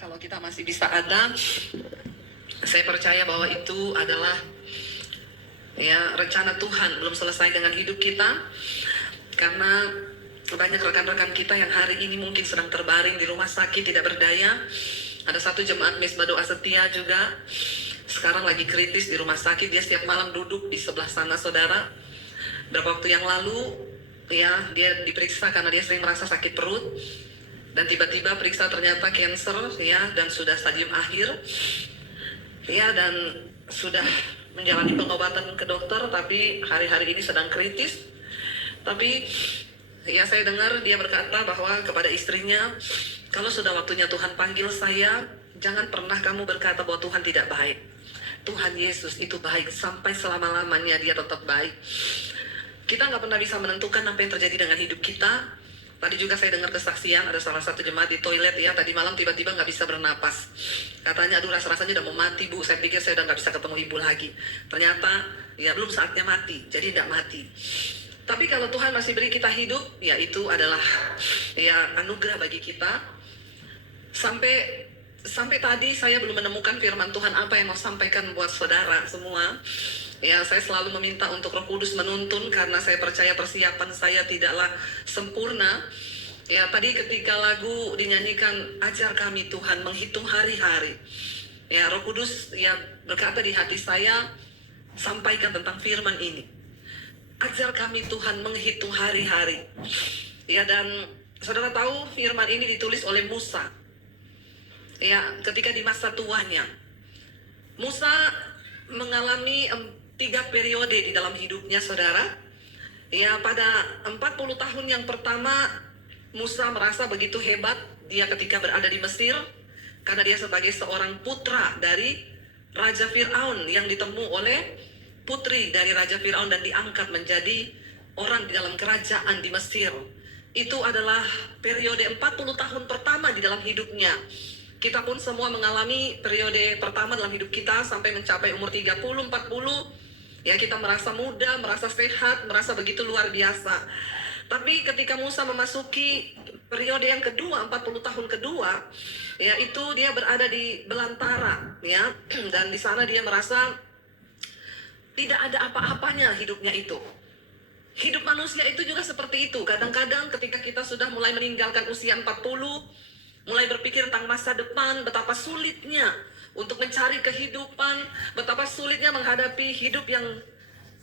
kalau kita masih bisa ada, saya percaya bahwa itu adalah ya rencana Tuhan belum selesai dengan hidup kita. Karena banyak rekan-rekan kita yang hari ini mungkin sedang terbaring di rumah sakit tidak berdaya. Ada satu jemaat Mesbah Doa Setia juga sekarang lagi kritis di rumah sakit. Dia setiap malam duduk di sebelah sana, saudara. Beberapa waktu yang lalu ya dia diperiksa karena dia sering merasa sakit perut, dan tiba-tiba periksa ternyata cancer ya, dan sudah stadium akhir ya, dan sudah menjalani pengobatan ke dokter, tapi hari-hari ini sedang kritis. Tapi ya saya dengar dia berkata bahwa kepada istrinya, kalau sudah waktunya Tuhan panggil saya, jangan pernah kamu berkata bahwa Tuhan tidak baik. Tuhan Yesus itu baik, sampai selama-lamanya dia tetap baik. Kita nggak pernah bisa menentukan apa yang terjadi dengan hidup kita. Tadi juga saya dengar kesaksian, ada salah satu jemaat di toilet ya, tadi malam tiba-tiba nggak bisa bernapas. Katanya, aduh rasa-rasanya udah mau mati bu, saya pikir saya udah nggak bisa ketemu ibu lagi. Ternyata ya belum saatnya mati, jadi tidak mati. Tapi kalau Tuhan masih beri kita hidup, ya itu adalah ya anugerah bagi kita. Sampai tadi saya belum menemukan firman Tuhan apa yang mau sampaikan buat saudara semua. Ya, saya selalu meminta untuk Roh Kudus menuntun karena saya percaya persiapan saya tidaklah sempurna. Ya, tadi ketika lagu dinyanyikan, ajar kami Tuhan menghitung hari-hari. Ya, Roh Kudus ya berkata di hati saya, sampaikan tentang firman ini. Ajar kami Tuhan menghitung hari-hari. Ya, dan saudara tahu firman ini ditulis oleh Musa. Ya, ketika di masa tuanya. Musa mengalami 3 periode di dalam hidupnya, saudara. Ya, pada 40 tahun yang pertama, Musa merasa begitu hebat dia ketika berada di Mesir, karena dia sebagai seorang putra dari Raja Fir'aun yang ditemu oleh putri dari Raja Fir'aun dan diangkat menjadi orang di dalam kerajaan di Mesir. Itu adalah periode 40 tahun pertama di dalam hidupnya. Kita pun semua mengalami periode pertama dalam hidup kita sampai mencapai umur 30, 40. Ya, kita merasa muda, merasa sehat, merasa begitu luar biasa. Tapi ketika Musa memasuki periode yang kedua, 40 tahun kedua, ya itu dia berada di belantara, ya. Dan di sana dia merasa tidak ada apa-apanya hidupnya itu. Hidup manusia itu juga seperti itu. Kadang-kadang ketika kita sudah mulai meninggalkan usia 40, mulai berpikir tentang masa depan, betapa sulitnya untuk mencari kehidupan, betapa sulitnya menghadapi hidup yang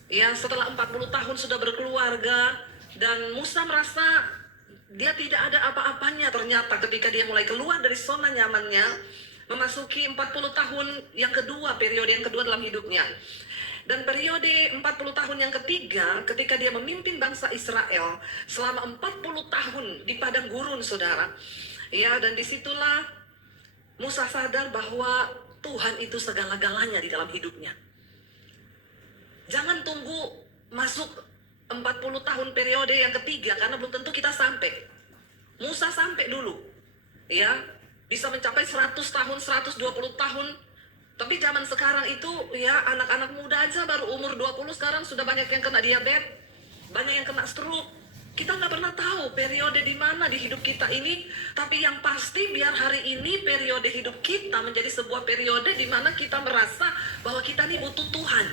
ya setelah 40 tahun sudah berkeluarga. Dan Musa merasa dia tidak ada apa-apanya ternyata ketika dia mulai keluar dari zona nyamannya, memasuki 40 tahun yang kedua, periode yang kedua dalam hidupnya. Dan periode 40 tahun yang ketiga, ketika dia memimpin bangsa Israel selama 40 tahun di padang gurun, saudara. Ya, dan disitulah Musa sadar bahwa Tuhan itu segala-galanya di dalam hidupnya. Jangan tunggu masuk 40 tahun periode yang ketiga, karena belum tentu kita sampai. Musa sampai dulu. Ya, bisa mencapai 100 tahun, 120 tahun. Tapi zaman sekarang itu ya anak-anak muda aja baru umur 20 sekarang sudah banyak yang kena diabetes, banyak yang kena stroke. Kita nggak pernah tahu periode di mana di hidup kita ini, tapi yang pasti biar hari ini periode hidup kita menjadi sebuah periode di mana kita merasa bahwa kita ini butuh Tuhan.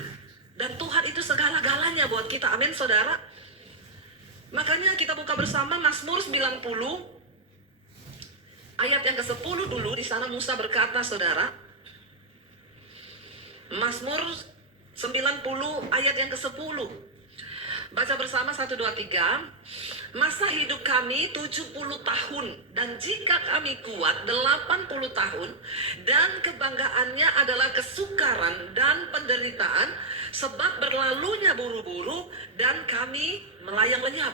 Dan Tuhan itu segala-galanya buat kita, amin saudara. Makanya kita buka bersama Mazmur 90, ayat yang ke-10 dulu. Di sana Musa berkata, saudara, Mazmur 90 ayat yang ke-10. Baca bersama 1, 2, 3. Masa hidup kami 70 tahun, dan jika kami kuat 80 tahun, dan kebanggaannya adalah kesukaran dan penderitaan, sebab berlalunya buru-buru dan kami melayang lenyap.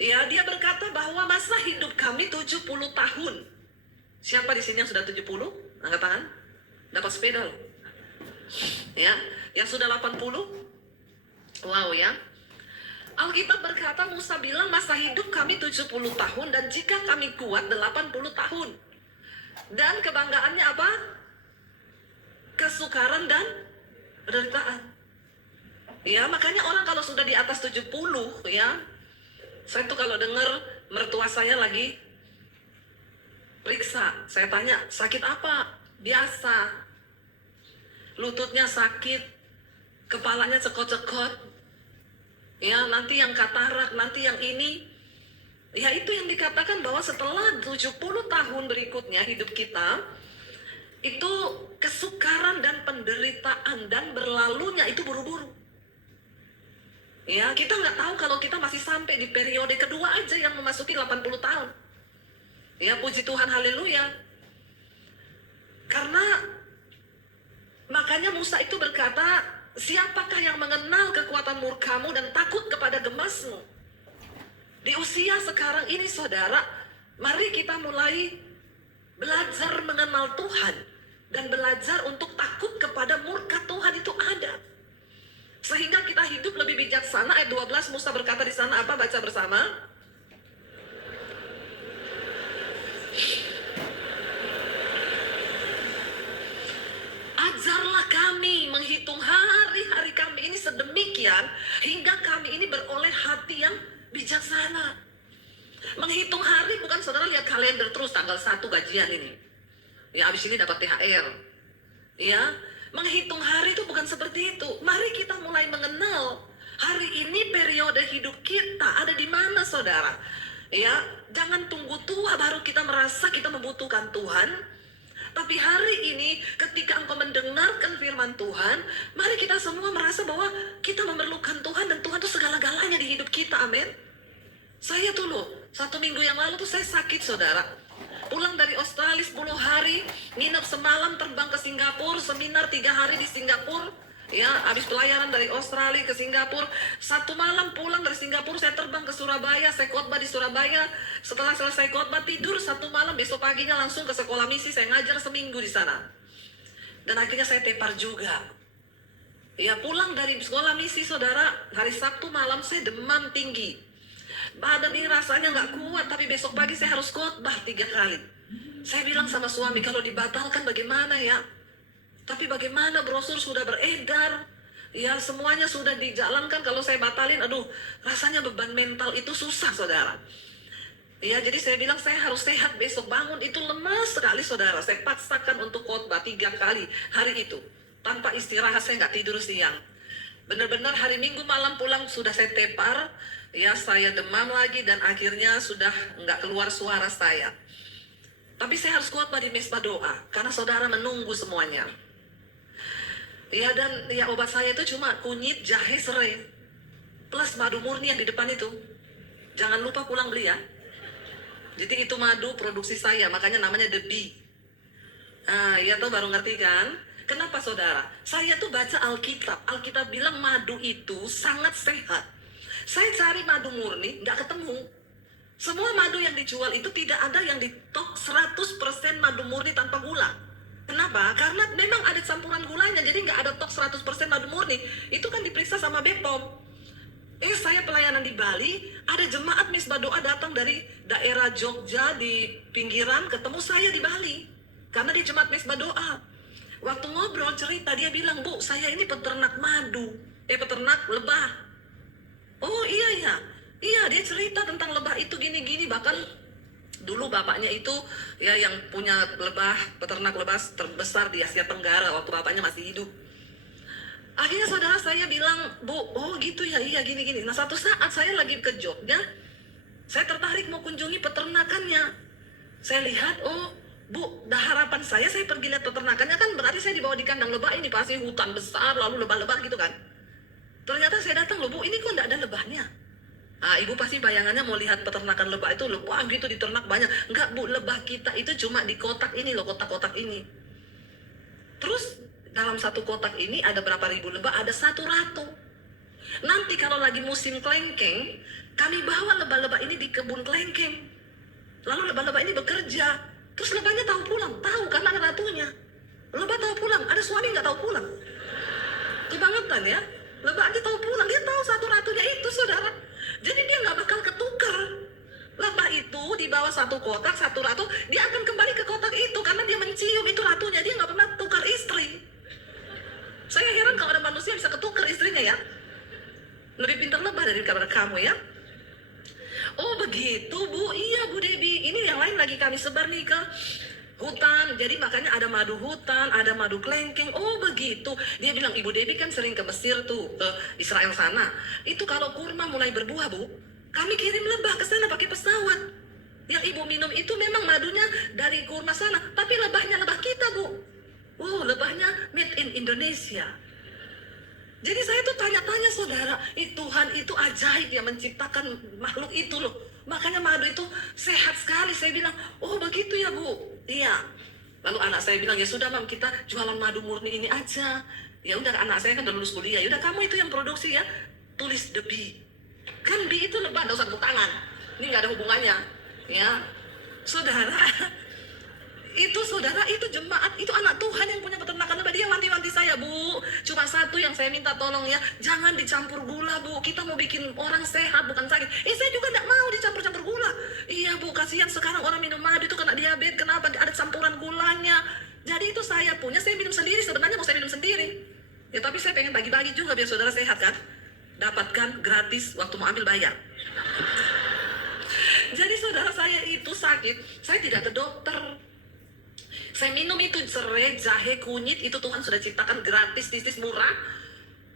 Ya, dia berkata bahwa masa hidup kami 70 tahun. Siapa di sini yang sudah 70? Angkat tangan. Dapat sepeda loh. Ya, yang sudah 80? Wow ya. Alkitab berkata, Musa bilang masa hidup kami 70 tahun, dan jika kami kuat 80 tahun. Dan kebanggaannya apa? Kesukaran dan penderitaan. Ya, makanya orang kalau sudah di atas 70 ya, saya tuh kalau dengar mertua saya lagi periksa. Saya tanya, sakit apa? Biasa. Lututnya sakit, kepalanya cekot-cekot. Ya, nanti yang katarak, nanti yang ini. Ya, itu yang dikatakan bahwa setelah 70 tahun berikutnya hidup kita, itu kesukaran dan penderitaan dan berlalunya itu buru-buru. Ya, kita nggak tahu kalau kita masih sampai di periode kedua aja yang memasuki 80 tahun. Ya, puji Tuhan, haleluya. Karena makanya Musa itu berkata, siapakah yang mengenal kekuatan murkamu dan takut kepada gemasmu? Di usia sekarang ini saudara, mari kita mulai belajar mengenal Tuhan dan belajar untuk takut kepada murka Tuhan itu ada. Sehingga kita hidup lebih bijaksana. Ayat 12 Musa berkata di sana apa? Baca bersama. Ajarlah kami menghitung hari-hari kami ini sedemikian hingga kami ini beroleh hati yang bijaksana. Menghitung hari bukan saudara lihat kalender terus tanggal 1 gajian ini. Ya habis ini dapat THR. Ya, menghitung hari itu bukan seperti itu. Mari kita mulai mengenal hari ini periode hidup kita ada di mana saudara. Ya, jangan tunggu tua baru kita merasa kita membutuhkan Tuhan. Tapi hari ini ketika engkau mendengarkan firman Tuhan, mari kita semua merasa bahwa kita memerlukan Tuhan dan Tuhan itu segala-galanya di hidup kita, amin. Saya tuh loh, 1 minggu yang lalu tuh saya sakit saudara. Pulang dari Australia 10 hari, nginep semalam, terbang ke Singapura, seminar 3 hari di Singapura. Ya, habis pelayaran dari Australia ke Singapura, 1 malam pulang dari Singapura, saya terbang ke Surabaya, saya khotbah di Surabaya. Setelah selesai khotbah tidur 1 malam, besok paginya langsung ke sekolah misi, saya ngajar seminggu di sana. Dan akhirnya saya tepar juga. Ya, pulang dari sekolah misi saudara, hari Sabtu malam saya demam tinggi. Badan ini rasanya nggak kuat, tapi besok pagi saya harus khotbah 3 kali. Saya bilang sama suami, kalau dibatalkan bagaimana ya? Tapi bagaimana, brosur sudah beredar, ya semuanya sudah dijalankan. Kalau saya batalin, aduh, rasanya beban mental itu susah saudara. Ya, jadi saya bilang saya harus sehat besok, bangun itu lemas sekali saudara. Saya paksakan untuk khotbah 3 kali hari itu. Tanpa istirahat, saya nggak tidur siang. Benar-benar hari Minggu malam pulang sudah saya tepar, ya saya demam lagi dan akhirnya sudah nggak keluar suara saya. Tapi saya harus khotbah di mesbah doa, karena saudara menunggu semuanya. Ya, dan ya obat saya itu cuma kunyit, jahe, serai, plus madu murni yang di depan itu. Jangan lupa pulang beli ya. Jadi itu madu produksi saya, makanya namanya The Bee. Ya tuh baru ngerti kan? Kenapa saudara? Saya tuh baca Alkitab. Alkitab bilang madu itu sangat sehat. Saya cari madu murni, nggak ketemu. Semua madu yang dijual itu tidak ada yang ditok 100% madu murni tanpa gula. Kenapa? Karena memang ada campuran gulanya, jadi nggak ada tok 100% madu murni. Itu kan diperiksa sama BPOM. Saya pelayanan di Bali, ada jemaat mesbah doa datang dari daerah Jogja di pinggiran, ketemu saya di Bali. Karena di jemaat mesbah doa. Waktu ngobrol cerita, dia bilang, Bu, saya ini peternak madu. Peternak lebah. Oh iya, dia cerita tentang lebah itu gini-gini, bahkan dulu bapaknya itu ya yang punya lebah, peternak lebah terbesar di Asia Tenggara waktu bapaknya masih hidup. Akhirnya saudara saya bilang, Bu, oh gitu ya, iya gini-gini. Nah satu saat saya lagi ke Jogja, saya tertarik mau kunjungi peternakannya. Saya lihat, oh Bu, harapan saya pergi lihat peternakannya kan berarti saya dibawa di kandang lebah ini, pasti hutan besar, lalu lebah-lebah gitu kan. Ternyata saya datang, loh Bu, ini kok enggak ada lebahnya? Ibu pasti bayangannya mau lihat peternakan lebah itu, wah gitu diternak banyak. Enggak Bu, lebah kita itu cuma di kotak ini loh, kotak-kotak ini. Terus dalam satu kotak ini ada berapa ribu lebah, ada 1 ratu. Nanti kalau lagi musim kelengkeng, kami bawa lebah-lebah ini di kebun kelengkeng. Lalu lebah-lebah ini bekerja. Terus lebahnya tahu pulang, tahu karena ada ratunya. Lebah tahu pulang, ada suami nggak tahu pulang. Kebangetan ya, lebah aja tahu pulang, dia tahu 1 ratunya itu saudara. Jadi dia nggak bakal ketukar. Lebah itu di bawah 1 kotak, 1 ratu, dia akan kembali ke kotak itu karena dia mencium itu ratunya, dia nggak pernah tukar istri. Saya heran kalau ada manusia bisa ketukar istrinya ya. Lebih pintar lebah daripada kamu ya. Oh begitu Bu, iya Bu Debbie. Ini yang lain lagi kami sebar nih ke bilang, jadi makanya ada madu hutan, ada madu kelengkeng. Oh begitu. Dia bilang, Ibu Debbie kan sering ke Mesir tuh, ke Israel sana. Itu kalau kurma mulai berbuah, Bu, kami kirim lebah ke sana pakai pesawat. Yang Ibu minum itu memang madunya dari kurma sana, tapi lebahnya lebah kita, Bu. Oh, lebahnya made in Indonesia. Jadi saya tuh tanya-tanya, saudara, Tuhan itu ajaib ya menciptakan makhluk itu loh. Makanya madu itu sehat sekali. Saya bilang, oh begitu ya Bu. Iya. Lalu anak saya bilang, ya sudah Mam, kita jualan madu murni ini aja. Ya udah, anak saya kan udah lulus kuliah. Ya udah, kamu itu yang produksi ya. Tulis the bee. Kan bee itu lebah, nggak usah tepuk tangan. Ini nggak ada hubungannya. Ya, saudara. Itu saudara, itu jemaat, itu anak Tuhan yang punya peternakan lebah. Dia wanti-wanti saya, Bu. Cuma satu yang saya minta tolong ya, jangan dicampur gula, Bu. Kita mau bikin orang sehat, bukan sakit. Saya juga tidak mau dicampur-campur gula. Iya, Bu, kasihan sekarang orang minum madu itu kena diabetes. Kenapa? Ada campuran gulanya. Jadi itu saya punya, saya minum sendiri. Sebenarnya mau saya minum sendiri. Ya, tapi saya pengen bagi-bagi juga biar saudara sehat kan. Dapatkan gratis, waktu mau ambil bayar. Jadi saudara, saya itu sakit, saya tidak ke dokter. Saya minum itu serai, jahe, kunyit, itu Tuhan sudah ciptakan gratis, tistis murah.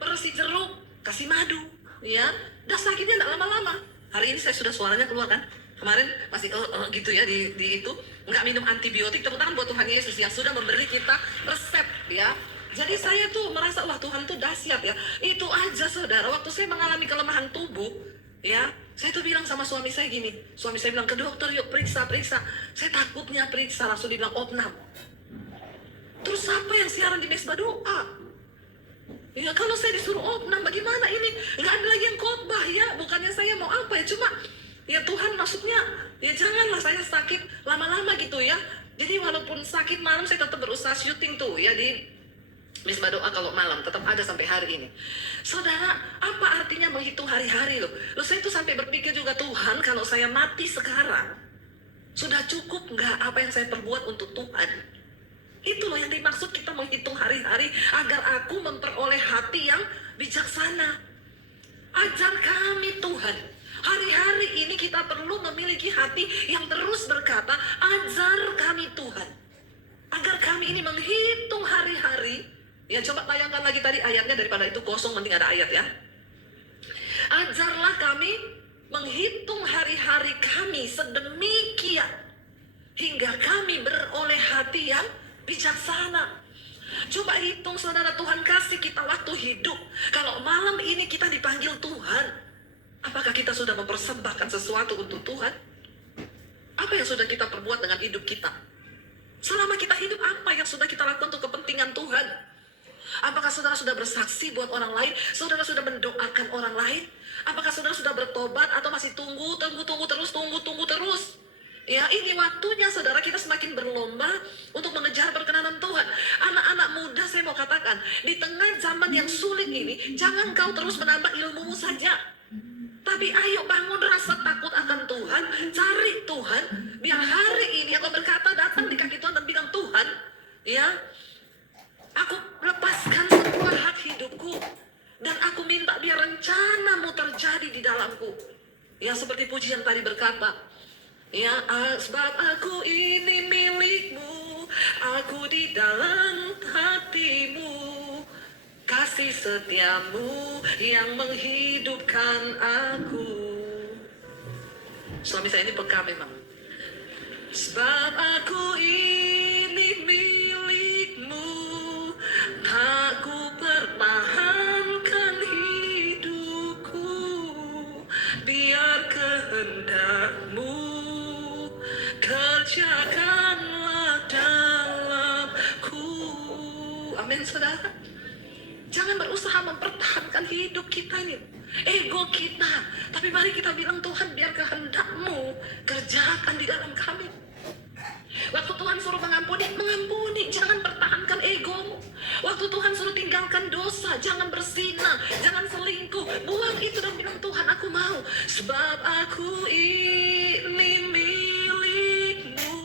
Persi jeruk, kasih madu, ya. Dah sakitnya tidak lama-lama. Hari ini saya sudah suaranya keluar kan. Kemarin masih gitu ya di itu. Nggak minum antibiotik, tepuk tangan buat Tuhan Yesus yang sudah memberi kita resep, ya. Jadi saya tuh merasa, wah Tuhan tuh dahsyat ya. Itu aja saudara, waktu saya mengalami kelemahan tubuh, ya, saya tuh bilang sama suami saya gini. Suami saya bilang, ke dokter yuk, periksa. Saya takutnya periksa, langsung dibilang opnam. Terus siapa yang siaran di mesbah doa? Ya kalau saya disuruh opnam, bagaimana ini? Nggak ada lagi yang khotbah ya. Bukannya saya mau apa ya, cuma ya Tuhan maksudnya, ya janganlah saya sakit lama-lama gitu ya. Jadi walaupun sakit malam, saya tetap berusaha syuting tuh ya di Misbah doa kalau malam, tetap ada sampai hari ini. Saudara, apa artinya menghitung hari-hari loh? Saya tuh sampai berpikir juga, Tuhan kalau saya mati sekarang, sudah cukup nggak apa yang saya perbuat untuk Tuhan? Itu loh yang dimaksud kita menghitung hari-hari, agar aku memperoleh hati yang bijaksana. Ajar kami Tuhan, hari-hari ini kita perlu memiliki hati yang terus berkata, ajar kami Tuhan. Agar kami ini menghitung hari-hari. Ya coba tayangkan lagi tadi ayatnya, daripada itu kosong mending ada ayat ya. Ajarlah kami menghitung hari-hari kami sedemikian hingga kami beroleh hati yang bijaksana. Coba hitung saudara, Tuhan kasih kita waktu hidup. Kalau malam ini kita dipanggil Tuhan, apakah kita sudah mempersembahkan sesuatu untuk Tuhan? Apa yang sudah kita perbuat dengan hidup kita? Selama kita hidup, apa yang sudah kita lakukan untuk kepentingan Tuhan? Apakah saudara sudah bersaksi buat orang lain? Saudara sudah mendoakan orang lain? Apakah saudara sudah bertobat atau masih tunggu terus? Ya, ini waktunya saudara kita semakin berlomba untuk mengejar perkenanan Tuhan. Anak-anak muda, saya mau katakan, di tengah zaman yang sulit ini, jangan kau terus menambah ilmumu saja. Tapi ayo bangun rasa takut akan Tuhan, cari Tuhan, biar hari ini aku berkata datang di kaki Tuhan dan bilang, Tuhan, ya, aku lepaskan semua hak hidupku, dan aku minta biar rencanamu terjadi di dalamku. Ya, seperti pujian tadi berkata, ya, sebab aku ini milikmu, aku di dalam hatimu. Kasih setiamu yang menghidupkan aku. Suami saya ini peka memang. Sebab aku ini milikmu, tak ku pertahankan hidupku, biar kehendakmu kerjakanlah dalamku. Amin saudara. Jangan berusaha mempertahankan hidup kita ini, ego kita. Tapi mari kita bilang, Tuhan biar kehendak-Mu kerjakan di dalam kami. Waktu Tuhan suruh mengampuni, jangan pertahankan egomu. Waktu Tuhan suruh tinggalkan dosa, jangan berzina, jangan selingkuh. Buang itu dan bilang, Tuhan aku mau. Sebab aku ini milik-Mu,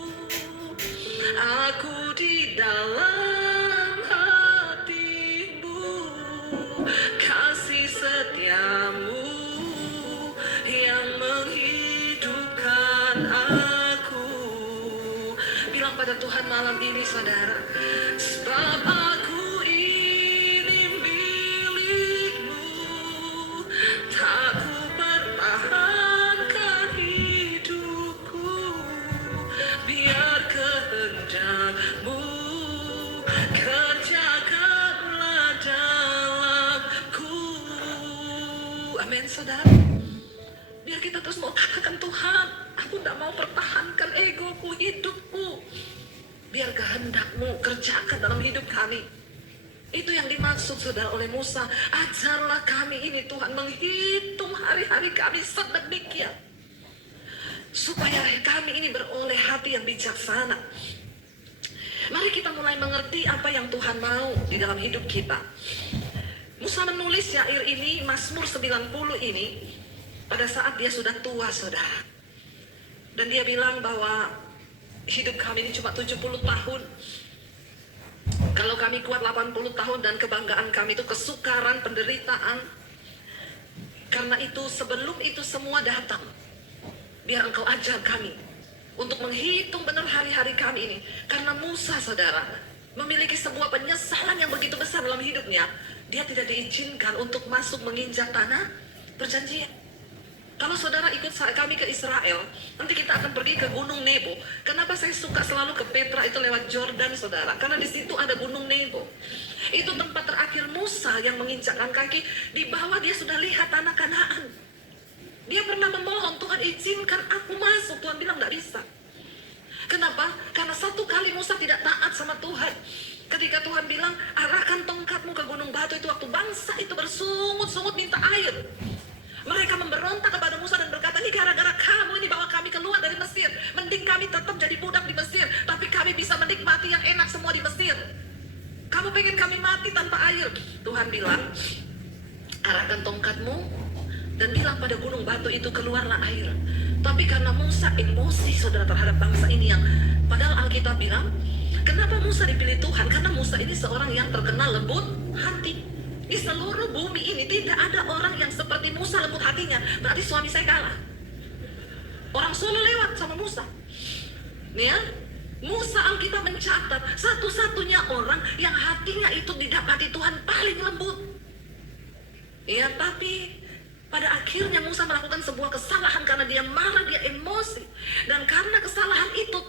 aku di dalam kasih setiamu yang menghidupkan aku. Bilang pada Tuhan, malam ini saudara. Sebab aku ini milikmu, tak ku pertahankan hidupku, biar kehendakmu kerjakanlah dalamku. Amin saudara. Biar kita terus mau katakan, Tuhan, aku tidak mau pertahankan egoku, hidupku, biar kehendak-Mu kerjakan dalam hidup kami. Itu yang dimaksud saudara oleh Musa. Ajarlah kami ini Tuhan menghitung hari-hari kami sedemikian, supaya kami ini beroleh hati yang bijaksana. Mari kita mulai mengerti apa yang Tuhan mau di dalam hidup kita. Musa menulis syair ini, Mazmur 90 ini, pada saat dia sudah tua saudara. Dan dia bilang bahwa hidup kami ini cuma 70 tahun. Kalau kami kuat 80 tahun dan kebanggaan kami itu kesukaran, penderitaan. Karena itu sebelum itu semua datang, biar Engkau ajar kami untuk menghitung benar hari-hari kami ini. Karena Musa saudara memiliki sebuah penyesalan yang begitu besar dalam hidupnya. Dia tidak diizinkan untuk masuk menginjak tanah perjanjian. Kalau saudara ikut kami ke Israel, nanti kita akan pergi ke Gunung Nebo. Kenapa saya suka selalu ke Petra itu lewat Jordan saudara? Karena di situ ada Gunung Nebo. Itu tempat terakhir Musa yang menginjakkan kaki. Di bawah dia sudah lihat tanah Kanaan. Dia pernah memohon, Tuhan izinkan aku masuk. Tuhan bilang tidak bisa. Kenapa? Karena satu kali Musa tidak taat sama Tuhan. Ketika Tuhan bilang, arahkan tongkatmu ke gunung batu, itu waktu bangsa itu bersungut-sungut minta air. Mereka memberontak kepada Musa dan berkata, ini gara-gara kamu ini bawa kami keluar dari Mesir. Mending kami tetap jadi budak di Mesir, tapi kami bisa menikmati yang enak semua di Mesir. Kamu pengen kami mati tanpa air. Tuhan bilang, arahkan tongkatmu dan bilang pada gunung batu itu, keluarlah air. Tapi karena Musa emosi saudara terhadap bangsa ini, yang padahal Alkitab bilang, kenapa Musa dipilih Tuhan? Karena Musa ini seorang yang terkenal lembut hati. Di seluruh bumi ini tidak ada orang yang seperti Musa lembut hatinya. Berarti suami saya kalah. Orang Solo lewat sama Musa. Ya, Musa Alkitab mencatat satu-satunya orang yang hatinya itu didapati Tuhan paling lembut. Ya, tapi pada akhirnya Musa melakukan sebuah kesalahan karena dia marah, dia emosi. Dan karena kesalahan itu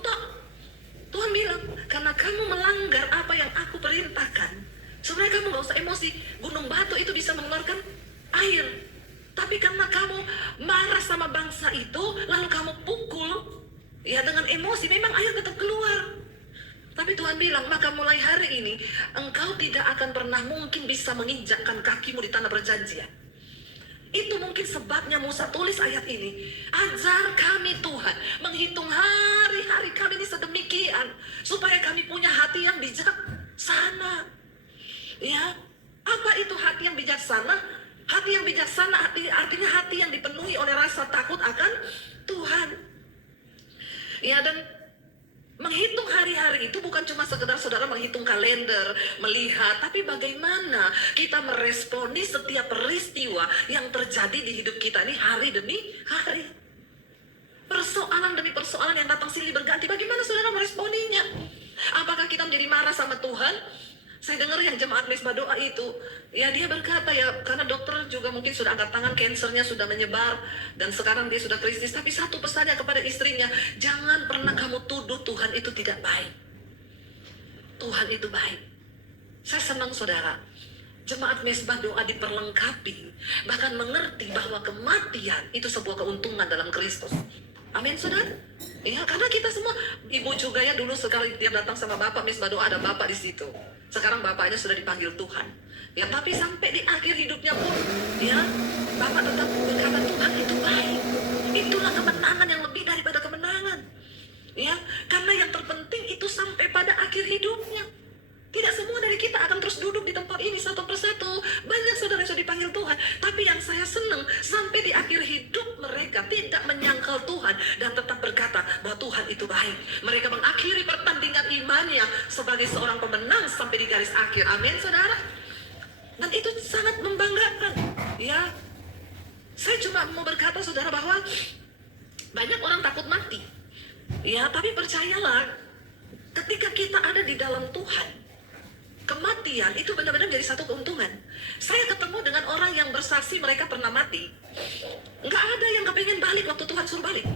Tuhan bilang, karena kamu melanggar apa yang aku perintahkan, sebenarnya kamu gak usah emosi. Gunung batu itu bisa mengeluarkan air. Tapi karena kamu marah sama bangsa itu, lalu kamu pukul, ya dengan emosi, memang air tetap keluar. Tapi Tuhan bilang, maka mulai hari ini, engkau tidak akan pernah mungkin bisa menginjakkan kakimu di tanah perjanjian. Itu mungkin sebabnya Musa tulis ayat ini. Ajar kami Tuhan menghitung hari-hari kami ini sedemikian, supaya kami punya hati yang bijaksana. Ya, apa itu hati yang bijaksana? Hati yang bijaksana artinya hati yang dipenuhi oleh rasa takut akan Tuhan. Ya, dan menghitung hari-hari itu bukan cuma sekedar saudara menghitung kalender, melihat, tapi bagaimana kita meresponi setiap peristiwa yang terjadi di hidup kita ini hari demi hari. Persoalan demi persoalan yang datang silih berganti, bagaimana saudara meresponinya? Apakah kita menjadi marah sama Tuhan? Saya dengar yang jemaat Mesbah Doa itu, ya dia berkata ya, karena dokter juga mungkin sudah angkat tangan, kansernya sudah menyebar, dan sekarang dia sudah krisis. Tapi satu pesannya kepada istrinya, jangan pernah kamu tuduh Tuhan itu tidak baik. Tuhan itu baik. Saya senang saudara, jemaat Mesbah Doa diperlengkapi, bahkan mengerti bahwa kematian itu sebuah keuntungan dalam Kristus. Amin saudara. Ya, karena kita semua, ibu juga ya dulu sekali tiap datang sama bapak Mesbah Doa, ada bapak di situ. Sekarang bapaknya sudah dipanggil Tuhan. Ya, tapi sampai di akhir hidupnya pun, ya, bapak tetap berkata Tuhan itu baik. Itulah kemenangan yang lebih daripada kemenangan. Ya, karena yang terpenting itu sampai pada akhir hidupnya. Tidak semua dari kita akan terus duduk di tempat ini satu persatu. Banyak saudara yang sudah dipanggil Tuhan. Tapi yang saya senang, sampai di akhir hidup mereka tidak menyangkal Tuhan dan tetap berkata bahwa Tuhan itu baik. Mereka mengakhiri pertandingan imannya sebagai seorang pemenang sampai di garis akhir. Amin saudara. Dan itu sangat membanggakan. Ya, saya cuma mau berkata saudara bahwa banyak orang takut mati. Ya, tapi percayalah, ketika kita ada di dalam Tuhan, kematian itu benar-benar jadi satu keuntungan. Saya ketemu dengan orang yang bersaksi mereka pernah mati. Nggak ada yang kepengen balik waktu Tuhan suruh balik.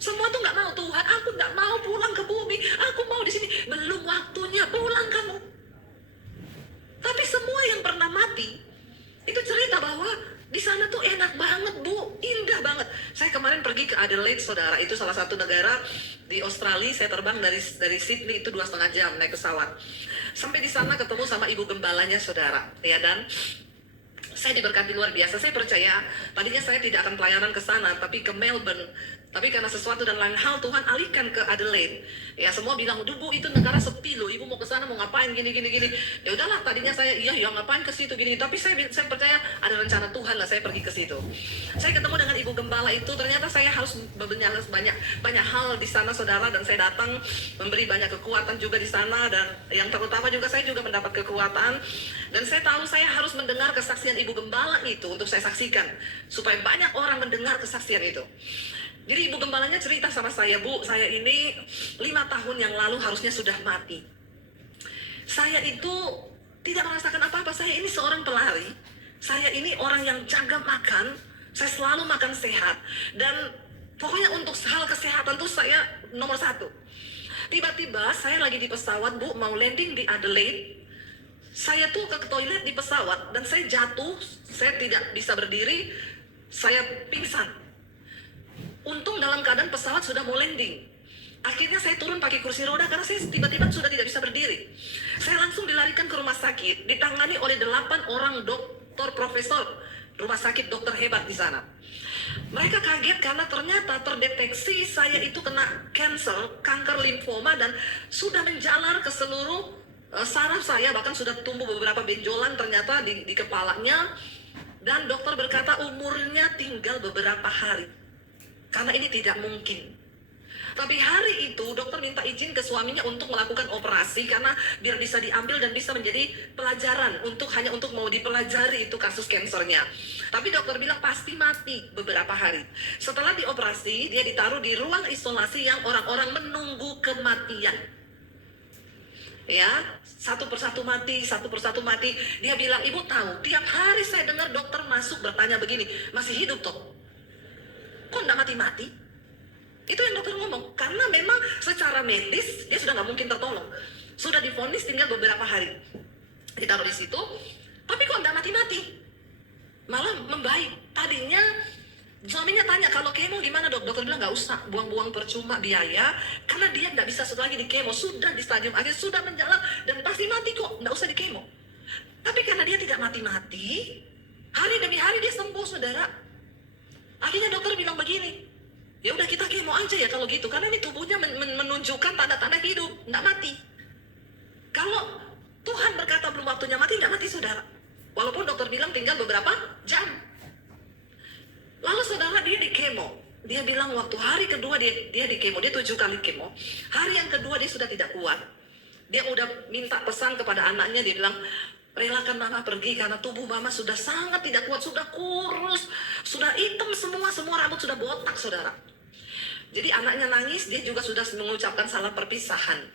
Semua tuh nggak mau, Tuhan aku nggak mau pulang ke bumi, aku mau di sini. Belum waktunya, pulang kamu. Tapi semua yang pernah mati itu cerita bahwa di sana tuh enak banget Bu, indah banget. Saya kemarin pergi ke Adelaide saudara, itu salah satu negara di Australia. Saya terbang dari Sydney itu 2,5 jam naik pesawat. Sampai di sana ketemu sama ibu gembalanya saudara, ya, dan saya diberkati luar biasa. Saya percaya tadinya saya tidak akan pelayanan ke sana, tapi ke Melbourne. Tapi karena sesuatu dan lain hal Tuhan alihkan ke Adelaide. Ya semua bilang, "Duh Bu, itu negara sepi loh. Ibu mau ke sana mau ngapain gini." Ya udahlah, tadinya saya iya ngapain ke situ gini. Tapi saya percaya ada rencana Tuhan lah saya pergi ke situ. Saya ketemu dengan ibu gembala itu. Ternyata saya harus berbicara banyak hal di sana saudara, dan saya datang memberi banyak kekuatan juga di sana, dan yang terutama juga saya juga mendapat kekuatan. Dan saya tahu saya harus mendengar kesaksian ibu gembala itu untuk saya saksikan supaya banyak orang mendengar kesaksian itu. Jadi ibu gembalanya cerita sama saya, "Bu, saya ini 5 tahun yang lalu harusnya sudah mati. Saya itu tidak merasakan apa-apa. Saya ini seorang pelari. Saya ini orang yang jaga makan. Saya selalu makan sehat. Dan pokoknya untuk hal kesehatan tuh saya nomor 1. Tiba-tiba saya lagi di pesawat Bu, mau landing di Adelaide. Saya tuh ke toilet di pesawat dan saya jatuh. Saya tidak bisa berdiri. Saya pingsan. Untung dalam keadaan pesawat sudah mau landing. Akhirnya saya turun pakai kursi roda karena saya tiba-tiba sudah tidak bisa berdiri. Saya langsung dilarikan ke rumah sakit, ditangani oleh 8 orang dokter profesor, rumah sakit dokter hebat di sana. Mereka kaget karena ternyata terdeteksi saya itu kena kanker limfoma, dan sudah menjalar ke seluruh saraf saya, bahkan sudah tumbuh beberapa benjolan ternyata di kepalanya. Dan dokter berkata umurnya tinggal beberapa hari. Karena ini tidak mungkin. Tapi hari itu dokter minta izin ke suaminya untuk melakukan operasi karena biar bisa diambil dan bisa menjadi pelajaran hanya untuk mau dipelajari itu kasus kansernya. Tapi dokter bilang pasti mati beberapa hari. Setelah dioperasi, dia ditaruh di ruang isolasi yang orang-orang menunggu kematian. Ya, satu persatu mati. Dia bilang, "Ibu tahu, tiap hari saya dengar dokter masuk bertanya begini, masih hidup toh? Kok nggak mati-mati?" Itu yang dokter ngomong. Karena memang secara medis dia sudah nggak mungkin tertolong. Sudah divonis tinggal beberapa hari. Ditaruh di situ, tapi kok nggak mati-mati? Malah membaik. Tadinya suaminya tanya, "Kalau kemo gimana dok?" Dokter bilang nggak usah, buang-buang percuma biaya. Karena dia nggak bisa lagi di kemo. Sudah di stadium akhir, sudah menjalar dan pasti mati kok. Nggak usah di kemo. Tapi karena dia tidak mati-mati, hari demi hari dia sembuh saudara. Akhirnya dokter bilang begini, "Ya udah kita kemo aja ya kalau gitu, karena ini tubuhnya menunjukkan tanda-tanda hidup, nggak mati." Kalau Tuhan berkata belum waktunya mati, nggak mati saudara. Walaupun dokter bilang tinggal beberapa jam. Lalu saudara dia di kemo. Dia bilang waktu hari kedua dia di kemo, dia 7 kali kemo. Hari yang kedua dia sudah tidak kuat. Dia udah minta pesan kepada anaknya, dia bilang, "Relakan mama pergi karena tubuh mama sudah sangat tidak kuat, sudah kurus, sudah hitam semua rambut sudah botak saudara." Jadi anaknya nangis, dia juga sudah mengucapkan salam perpisahan.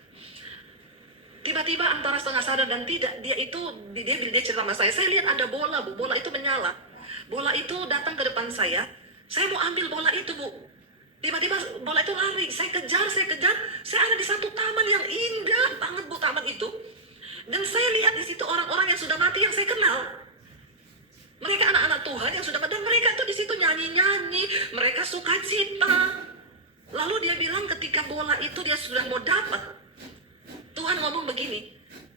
Tiba-tiba antara setengah sadar dan tidak, dia cerita sama saya lihat ada bola Bu, bola itu menyala. Bola itu datang ke depan saya mau ambil bola itu Bu. Tiba-tiba bola itu lari, saya kejar, saya ada di satu taman yang indah banget Bu, taman itu. Dan saya lihat di situ orang-orang yang sudah mati yang saya kenal. Mereka anak-anak Tuhan yang sudah mati, dan mereka tuh di situ nyanyi-nyanyi, mereka sukacita. Lalu dia bilang ketika bola itu dia sudah mau dapat, Tuhan ngomong begini,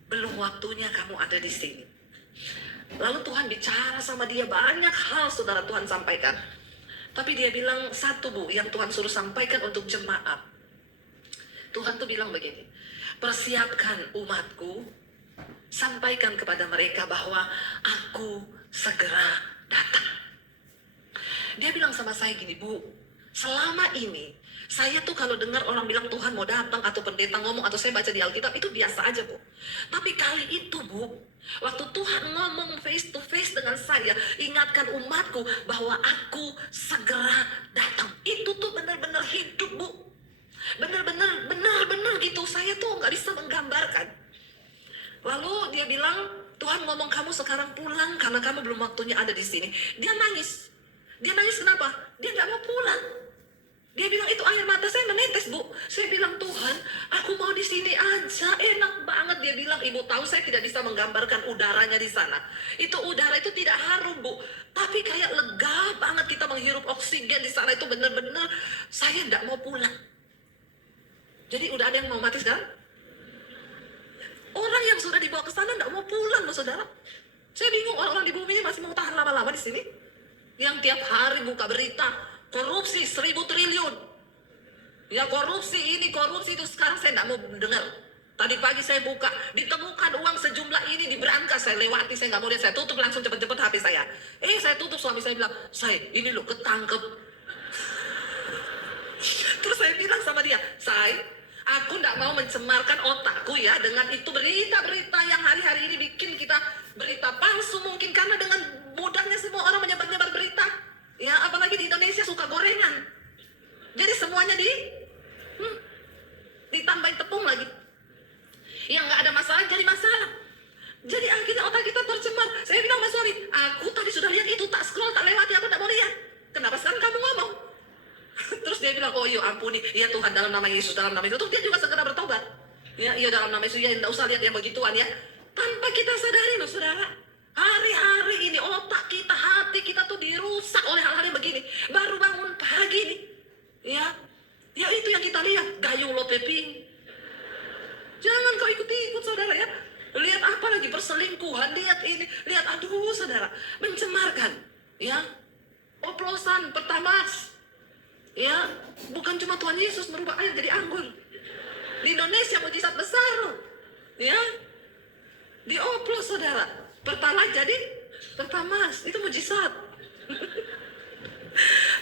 "Belum waktunya kamu ada di sini." Lalu Tuhan bicara sama dia banyak hal saudara, Tuhan sampaikan. Tapi dia bilang satu Bu, yang Tuhan suruh sampaikan untuk jemaat. Tuhan tuh bilang begini, "Persiapkan umatku, sampaikan kepada mereka bahwa aku segera datang." Dia bilang sama saya gini, "Bu, selama ini saya tuh kalau dengar orang bilang Tuhan mau datang atau pendeta ngomong atau saya baca di Alkitab itu biasa aja Bu. Tapi kali itu Bu, waktu Tuhan ngomong face to face dengan saya, ingatkan umatku bahwa aku segera datang." Itu tuh benar-benar hidup Bu. Benar-benar gitu. Saya tuh nggak bisa menggambarkan. Lalu dia bilang, Tuhan ngomong kamu sekarang pulang karena kamu belum waktunya ada di sini. Dia nangis. Dia nangis kenapa? Dia nggak mau pulang. Dia bilang itu air mata saya menetes, Bu. Saya bilang, Tuhan, aku mau di sini aja, enak banget. Dia bilang, Ibu tahu saya tidak bisa menggambarkan udaranya di sana. Itu udara itu tidak harum, Bu. Tapi kayak lega banget kita menghirup oksigen di sana. Itu benar-benar saya tidak mau pulang. Jadi udah ada yang mau mati sekarang? Orang yang sudah dibawa ke sana tidak mau pulang loh, saudara. Saya bingung orang-orang di bumi ini masih mau tahan lama-lama di sini. Yang tiap hari buka berita, korupsi 1.000 triliun. Ya korupsi ini, korupsi itu. Sekarang saya tidak mau dengar. Tadi pagi saya buka, ditemukan uang sejumlah ini di berangkas. Saya lewati, saya nggak mau lihat. Saya tutup langsung cepet-cepet HP saya. Saya tutup, suami saya bilang, Say, ini lo ketangkep. Terus saya bilang sama dia, Say, aku tidak mau mencemarkan otakku ya dengan itu berita-berita yang hari-hari ini bikin kita berita palsu mungkin, karena dengan mudahnya semua orang menyebar-nyebar berita. Ya, apalagi di Indonesia suka gorengan. Jadi semuanya ditambahin tepung lagi. Yang nggak ada masalah jadi masalah. Jadi akhirnya otak kita tercemar. Saya bilang sama suami, aku tadi sudah lihat itu, tak scroll, tak lewati, aku tak mau lihat. Kenapa sekarang kamu ngomong? Terus dia bilang, oh iya ampuni, iya Tuhan dalam nama Yesus, dalam nama itu. Terus dia juga segera bertobat. Ya, iya dalam nama Yesus, ya tidak usah lihat yang begituan ya. Tanpa kita sadari loh saudara. Hari-hari ini otak kita, hati kita tuh dirusak oleh hal-hal yang begini. Baru bangun pagi nih. Ya itu yang kita lihat, gayung lo peping. Jangan kau ikut-ikut saudara ya. Lihat apa lagi, perselingkuhan, lihat ini, lihat aduh saudara, mencemarkan. Ya, oplosan, pertamax. Ya, bukan cuma Tuhan Yesus merubah air jadi anggur. Di Indonesia mujizat besar loh. Ya, dioplos saudara. Pertamax jadi pertamax, itu mujizat.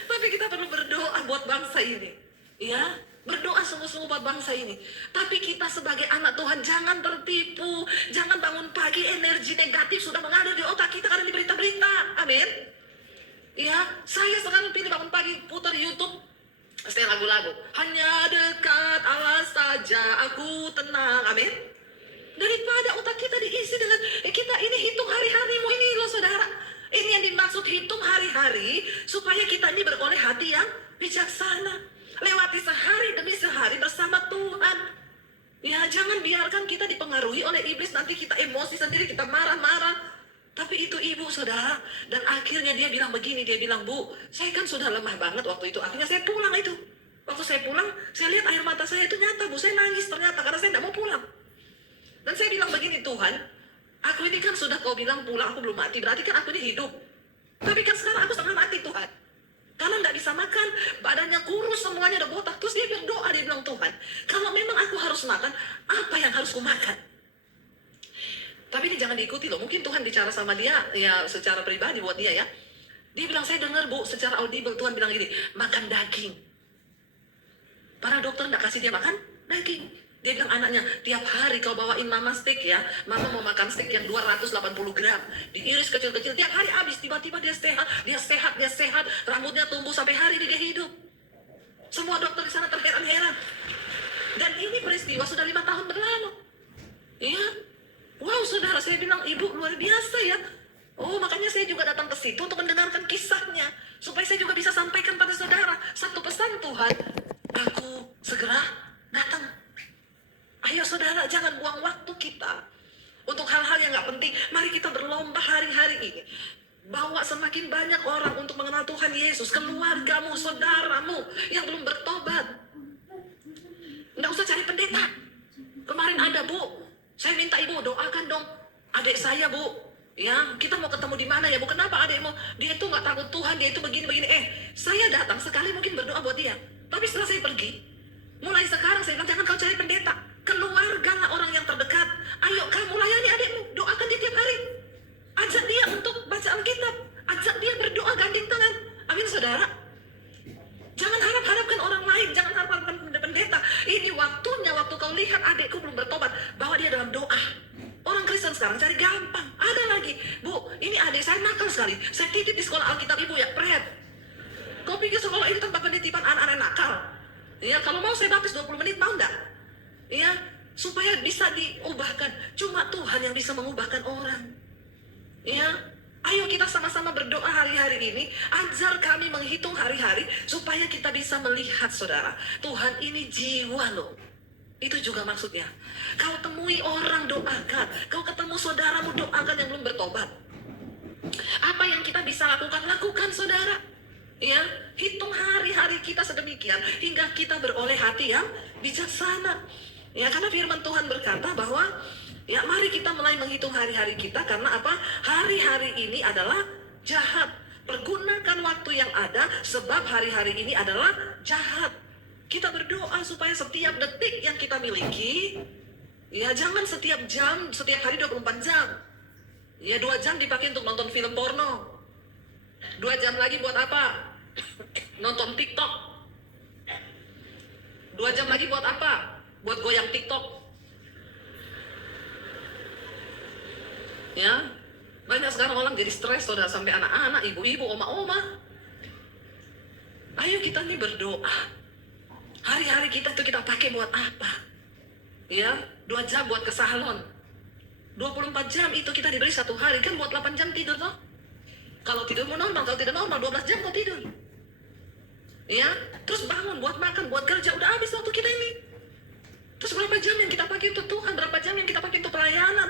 Tapi kita perlu berdoa buat bangsa ini. Ya, berdoa sungguh-sungguh buat bangsa ini. Tapi kita sebagai anak Tuhan jangan tertipu. Jangan bangun pagi energi negatif sudah mengalir di otak kita karena di berita-berita. Amin. Ya, saya sekarang pilih bangun pagi putar YouTube, setel lagu-lagu. Hanya dekat Allah saja aku tenang. Amin. Daripada otak kita diisi dengan kita ini hitung hari-harimu ini loh saudara. Ini yang dimaksud hitung hari-hari, supaya kita ini beroleh hati yang bijaksana. Lewati sehari demi sehari bersama Tuhan. Ya, jangan biarkan kita dipengaruhi oleh iblis. Nanti kita emosi sendiri, kita marah-marah. Tapi itu ibu saudara. Dan akhirnya dia bilang begini, dia bilang, Bu, saya kan sudah lemah banget waktu itu. Akhirnya saya pulang itu. Waktu saya pulang, saya lihat air mata saya itu nyata, Bu. Saya nangis ternyata karena saya tidak mau pulang. Dan saya bilang begini, Tuhan, aku ini kan sudah kau bilang pulang, aku belum mati. Berarti kan aku ini hidup. Tapi kan sekarang aku sudah mati, Tuhan. Karena nggak bisa makan, badannya kurus, semuanya udah botak. Terus dia berdoa, dia bilang, Tuhan, kalau memang aku harus makan, apa yang harus ku makan? Tapi ini jangan diikuti loh. Mungkin Tuhan bicara sama dia, ya secara pribadi buat dia ya. Dia bilang, saya dengar Bu, secara audible Tuhan bilang gini, makan daging. Para dokter nggak kasih dia makan daging. Dia bilang anaknya, tiap hari kau bawain mama steak ya. Mama mau makan steak yang 280 gram. Diiris kecil-kecil, tiap hari habis. Tiba-tiba dia sehat. Rambutnya tumbuh sampai hari ini dia hidup. Semua dokter di sana terheran-heran. Dan ini peristiwa sudah 5 tahun berlalu. Iya. Wow saudara, saya bilang ibu luar biasa ya. Oh makanya saya juga datang ke situ untuk mendengarkan kisahnya. Supaya saya juga bisa sampaikan pada saudara. Satu pesan Tuhan, aku segera datang. Ayo saudara, jangan buang waktu kita untuk hal-hal yang gak penting. Mari kita berlomba hari-hari ini. Bawa semakin banyak orang untuk mengenal Tuhan Yesus. Keluargamu, saudaramu yang belum bertobat. Nggak usah cari pendeta. Kemarin ada Bu, saya minta ibu doakan dong adik saya Bu. Ya, kita mau ketemu di mana ya Bu? Kenapa adikmu? Dia itu nggak takut Tuhan, dia itu begini-begini. Saya datang sekali mungkin berdoa buat dia. Tapi setelah saya pergi, mulai sekarang saya bilang jangan kau cari pendeta. Keluargalah orang yang terdekat. Ayo kamu layani adikmu, doakan dia tiap hari. Ajak dia untuk baca Alkitab. Ajak dia berdoa gandeng tangan. Amin saudara. Jangan harapkan orang lain, jangan harapkan pendeta. Ini waktunya, waktu kau lihat adikku belum bertobat, bawa dia dalam doa. Orang Kristen sekarang cari gampang. Ada lagi, Bu, ini adik saya nakal sekali. Saya titip di sekolah Alkitab ibu ya, pret. Kau pikir sekolah ini tempat penitipan anak-anak nakal? Ya, kalau mau saya baptis 20 menit, mau enggak? Ya, supaya bisa diubahkan. Cuma Tuhan yang bisa mengubahkan orang. Ya, ayo kita sama-sama berdoa hari-hari ini. Ajar kami menghitung hari-hari supaya kita bisa melihat, saudara, Tuhan ini jiwa loh. Itu juga maksudnya. Kau temui orang, doakan. Kau ketemu saudaramu, doakan yang belum bertobat. Apa yang kita bisa lakukan? Lakukan, saudara. Ya, hitung hari-hari kita sedemikian hingga kita beroleh hati yang bijaksana. Ya, karena firman Tuhan berkata bahwa ya, mari kita mulai menghitung hari-hari kita, karena apa? Hari-hari ini adalah jahat. Pergunakan waktu yang ada, sebab hari-hari ini adalah jahat. Kita berdoa supaya setiap detik yang kita miliki, ya jangan setiap jam, setiap hari 24 jam. Ya, 2 jam dipakai untuk nonton film porno. 2 jam lagi buat apa? Nonton TikTok. 2 jam lagi buat apa? Buat goyang TikTok. Ya, banyak sekarang orang jadi stres, saudara, sampai anak-anak, ibu-ibu, oma-oma. Ayo kita nih berdoa. Hari-hari kita itu kita pakai buat apa? Ya, 2 jam buat ke salon. 24 jam itu kita diberi 1 hari, kan buat 8 jam tidur toh? Kalau tidur mau normal, kalau tidak normal 12 jam kau tidur. Ya, terus bangun buat makan, buat kerja, udah habis waktu kita ini. Terus berapa jam yang kita pakai untuk Tuhan, berapa jam yang kita pakai untuk pelayanan,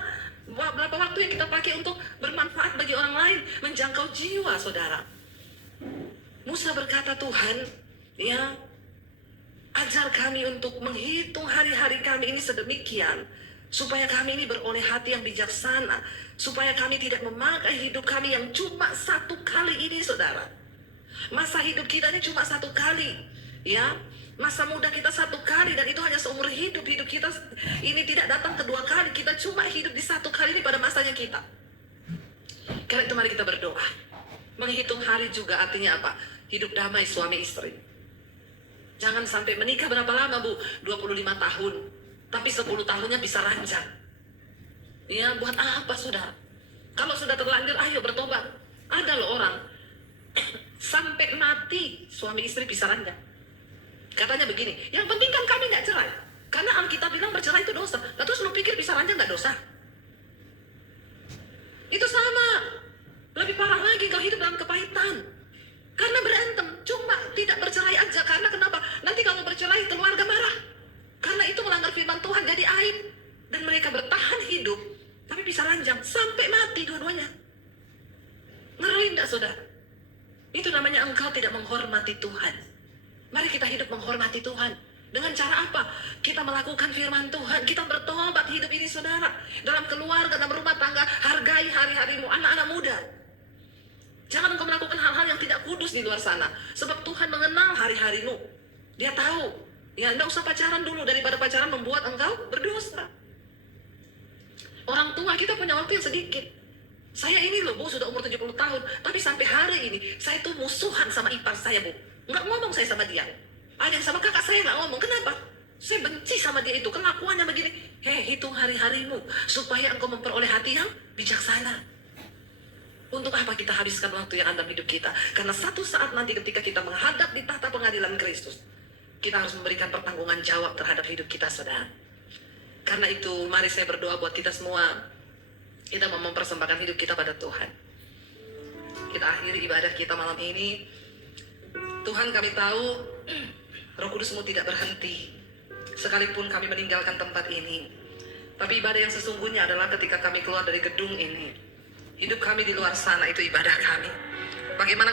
berapa waktu yang kita pakai untuk bermanfaat bagi orang lain, menjangkau jiwa, saudara. Musa berkata, Tuhan, ya, ajar kami untuk menghitung hari-hari kami ini sedemikian, supaya kami ini beroleh hati yang bijaksana, supaya kami tidak memakai hidup kami yang cuma 1 kali ini, saudara. Masa hidup kita ini cuma 1 kali, ya. Masa muda kita 1 kali, dan itu hanya seumur hidup. Hidup kita ini tidak datang kedua kali. Kita cuma hidup di 1 kali ini pada masanya kita. Karena itu mari kita berdoa. Menghitung hari juga artinya apa? Hidup damai suami istri. Jangan sampai menikah berapa lama, Bu? 25 tahun. Tapi 10 tahunnya bisa ranjang. Ya, buat apa, saudara? Kalau sudah terlanjur, ayo bertobat. Ada loh orang sampai mati suami istri bisa ranjang. Katanya begini, yang penting kan kami nggak cerai. Karena Alkitab bilang bercerai itu dosa. Nah, terus lu pikir bisa ranjang nggak dosa? Itu sama. Lebih parah lagi kalau hidup dalam kepahitan. Karena berantem, cuma tidak bercerai aja. Karena kenapa? Nanti kalau bercerai keluarga marah. Karena itu melanggar firman Tuhan, jadi aib. Dan mereka bertahan hidup, tapi bisa ranjang sampai mati dua-duanya. Ngeri nggak, saudara? Itu namanya engkau tidak menghormati Tuhan. Mari kita hidup menghormati Tuhan. Dengan cara apa? Kita melakukan firman Tuhan. Kita bertobat hidup ini, saudara. Dalam keluarga, dalam rumah tangga. Hargai hari-harimu, anak-anak muda. Jangan engkau melakukan hal-hal yang tidak kudus di luar sana. Sebab Tuhan mengenal hari-harimu. Dia tahu. Ya, enggak usah pacaran dulu. Daripada pacaran membuat engkau berdosa. Orang tua kita punya waktu yang sedikit. Saya ini loh, Bu, sudah umur 70 tahun. Tapi sampai hari ini, saya tuh musuhan sama ipar saya, Bu. Nggak ngomong saya sama dia. Ada yang sama kakak saya nggak ngomong. Kenapa? Saya benci sama dia itu. Kelakuannya begini. Hitung hari-harimu. Supaya engkau memperoleh hati yang bijaksana. Untuk apa kita habiskan waktu yang ada dalam hidup kita? Karena satu saat nanti ketika kita menghadap di tahta pengadilan Kristus, kita harus memberikan pertanggungan jawab terhadap hidup kita, saudara. Karena itu, mari saya berdoa buat kita semua. Kita mau mempersembahkan hidup kita pada Tuhan. Kita akhiri ibadah kita malam ini. Tuhan, kami tahu Roh Kudus-Mu tidak berhenti sekalipun kami meninggalkan tempat ini. Tapi ibadah yang sesungguhnya adalah ketika kami keluar dari gedung ini. Hidup kami di luar sana itu ibadah kami. Bagaimana